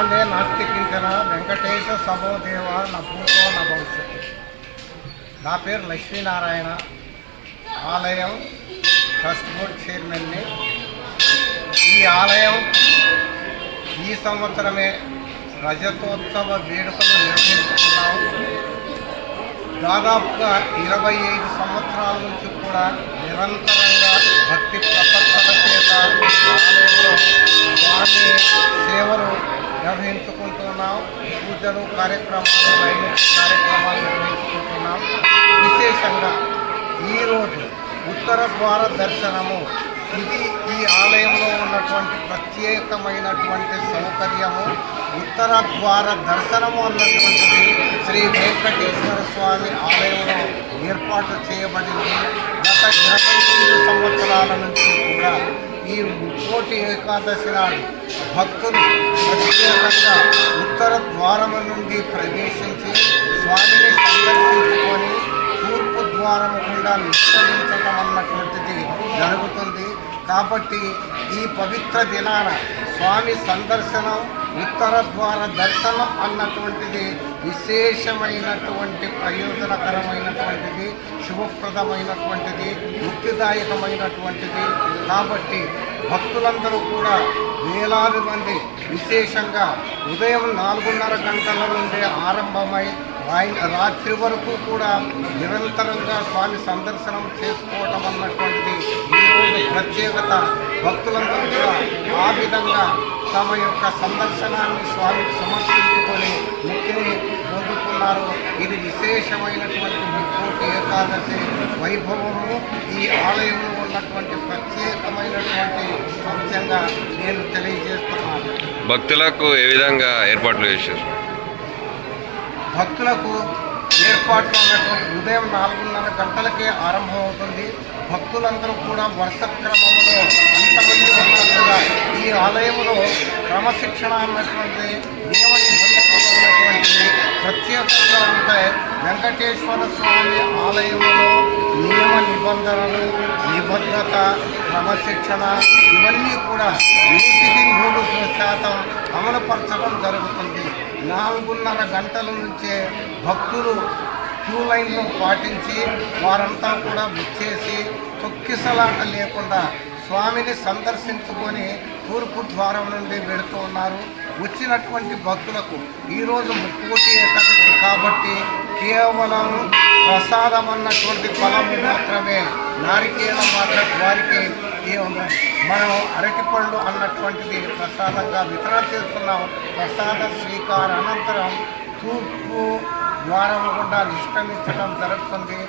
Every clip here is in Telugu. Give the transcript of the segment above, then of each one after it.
నానే నాస్తికించిన వెంకటేశ సమోదేవ నా భూతో నా భవిష్యత్తు. నా పేరు లక్ష్మీనారాయణ. ఆలయం ట్రస్ట్ బోర్డ్ చైర్మన్ని. ఈ ఆలయం ఈ సంవత్సరమే రజతోత్సవ వేడుకలు నిర్వహించుకున్నాము. దాదాపుగా 25 సంవత్సరాల నుంచి కూడా నిరంతరంగా భక్తి ప్రపత్తుల చేత ఆలయంలో స్వామి సేవలు నిర్వహించుకుంటున్నాం. పూజలు కార్యక్రమాలు నైవేద్య కార్యక్రమాలు నిర్వహించుకుంటున్నాం. విశేషంగా ఈరోజు ఉత్తర ద్వార దర్శనము. ఇది ఈ ఆలయంలో ఉన్నటువంటి ప్రత్యేకమైనటువంటి సౌకర్యము. ఉత్తర ద్వార దర్శనము అన్నటువంటిది శ్రీ వెంకటేశ్వర స్వామి ఆలయంలో ఏర్పాటు చేయబడింది. గత 25 సంవత్సరాల నుంచి కూడా ఈ ముక్కోటి ఏకాదశి నాడు భక్తులు ప్రత్యేకంగా ఉత్తర ద్వారము నుండి ప్రవేశించి స్వామిని సందర్శించుకొని తూర్పు ద్వారము గుండా నిష్క్రమించడం అన్నటువంటిది జరుగుతుంది. కాబట్టి ఈ పవిత్ర దినాన స్వామి సందర్శనం, ఉత్తర ద్వార దర్శనం అన్నటువంటిది విశేషమైనటువంటి ప్రయోజనకరమైనటువంటిది, శుభప్రదమైనటువంటిది, ముక్తిదాయకమైనటువంటిది. కాబట్టి భక్తులందరూ కూడా వేలాది మంది విశేషంగా ఉదయం 4:30 గంటల నుండి ఆరంభమై రాత్రి వరకు కూడా నిరంతరంగా స్వామి సందర్శనం చేసుకోవటం అన్నటువంటిది ఈరోజు ప్రత్యేకత. భక్తులందరూ కూడా ఆ విధంగా తమ యొక్క సందర్శనాన్ని స్వామికి సమర్పించుకొని ముక్తిని పొందుతున్నారు. ఇది విశేషమైనటువంటి ముక్కోటి ఏకాదశి వైభవము. ఈ ఆలయంలో ఉన్నటువంటి ప్రత్యేకమైనటువంటి అంశంగా నేను తెలియజేస్తున్నాను. భక్తులకు ఏ విధంగా ఏర్పాట్లు చేశారు? భక్తులకు ఏర్పాట్లు ఉన్నటువంటి ఉదయం 4:30 గంటలకే ఆరంభమవుతుంది. భక్తులందరూ కూడా వరుస క్రమంలో అంతమంది ఉన్నా కూడా ఈ ఆలయంలో క్రమశిక్షణ అన్నటువంటి నియమ నిబంధనలు ఉన్నటువంటివి ప్రత్యేకంగా ఉంటాయి. వెంకటేశ్వర స్వామి ఆలయంలో నియమ నిబంధనలు, నిబద్ధత, క్రమశిక్షణ ఇవన్నీ కూడా 100% అమలుపరచడం జరుగుతుంది. 4:30 గంటల నుంచే భక్తులు క్యూ లైన్లో పాటించి వారంతా కూడా విచ్చేసి తొక్కిసలాట లేకుండా స్వామిని సందర్శించుకొని తూర్పు ద్వారం నుండి వెళుతూ ఉన్నారు. వచ్చినటువంటి భక్తులకు ఈరోజు ముక్కోటి ఏకాదశి కాబట్టి కేవలం ప్రసాదం అన్నటువంటి ఫలము మాత్రమే, నారికేలం మాత్రం వారికి మనం అరటిపళ్ళు అన్నటువంటిది ప్రసాదంగా వితరణ చేస్తున్నాం. ప్రసాద స్వీకార అనంతరం తూర్పు ద్వారం గుండా నిష్క్రమించడం జరుగుతుంది.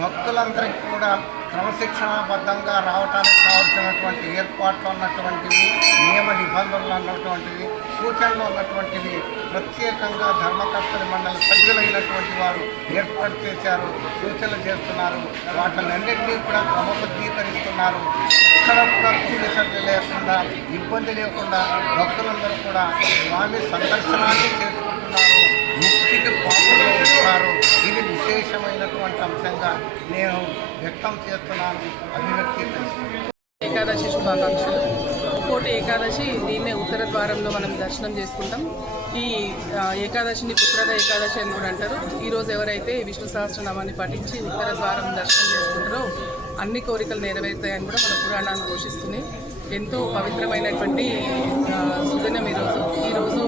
భక్తులందరికీ కూడా క్రమశిక్షణాబద్ధంగా రావడానికి కావాల్సినటువంటి ఏర్పాట్లు అన్నటువంటివి, నియమ నిబంధనలు అన్నటువంటివి, సూచనలు అన్నటువంటివి ప్రత్యేకంగా ధర్మకర్తల మండలి సభ్యులైనటువంటి వారు ఏర్పాటు చేశారు, సూచనలు చేస్తున్నారు. వాటినన్నింటినీ కూడా క్రమబద్ధీకరిస్తున్నారు. ఎక్కడ కూడా విసర్జన లేకుండా, ఇబ్బంది లేకుండా భక్తులందరూ కూడా స్వామి సందర్శనాన్ని చేసుకుంటున్నారు, ముక్తికి పాల్గొంటున్నారు. ఇది విశేషమైనటువంటి అంశంగా నేను వ్యక్తం చేస్తున్నాను, అభివ్యక్తీకరిస్తున్నాను. ఏకాదశి శుభాకాంక్షలు. ముక్కోటి ఏకాదశి దీన్నే ఉత్తర ద్వారంలో మనం దర్శనం చేసుకుంటాం. ఈ ఏకాదశిని పుత్రద ఏకాదశి అని కూడా అంటారు. ఈరోజు ఎవరైతే విష్ణు సహస్రనామాన్ని పఠించి ఉత్తర ద్వారం దర్శనం చేసుకుంటారో అన్ని కోరికలు నెరవేరుతాయని కూడా మన పురాణాన్ని ఘోషిస్తున్నాయి. ఎంతో పవిత్రమైనటువంటి సుదినం ఈరోజు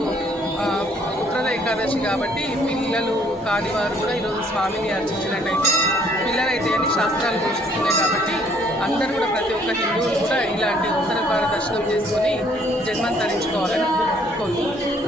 పుత్రద ఏకాదశి కాబట్టి పిల్లలు కాని వారు కూడా ఈరోజు స్వామిని అర్చించినట్టయితే పిల్లలైతే అని శాస్త్రాలు ఘోషిస్తున్నాయి. కాబట్టి అందరూ కూడా ప్రతి ఒక్క హిందువులు కూడా ఇలాంటి ఉత్తర ద్వార దర్శనం చేసుకొని జన్మం తరించుకోవాలని కోరుకుంటున్నాను.